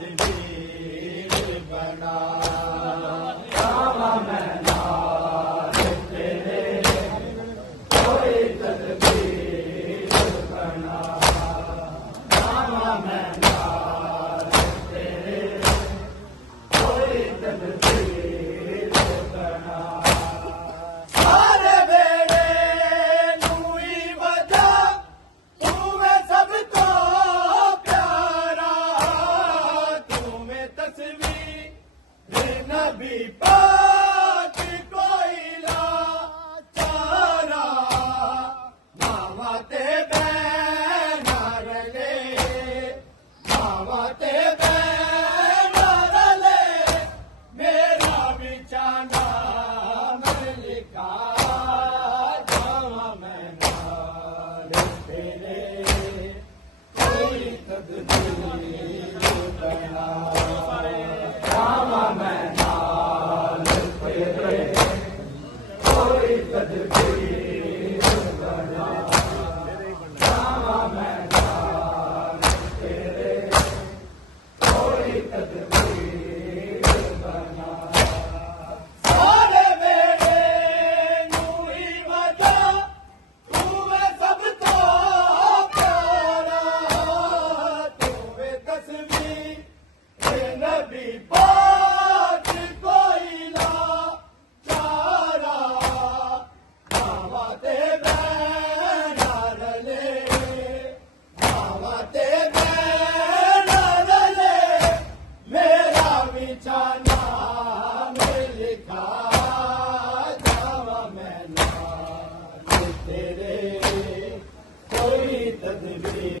तदबीर बना, जावा मैं नाल तेरे कोई तदबीर बना, जावा मैं नाल तेरे कोई तदबीर बना। सारे बेड़े नूं ही वजा तू मैं सबको प्यारा, तू मैं तस्वीर नबी पाक कोई लाचारा, मावा ते बैना रले, मावा ते बैना रले, मेरा बिचाना लिखा, जावा मैं नाल तेरे कोई तदबीर बना।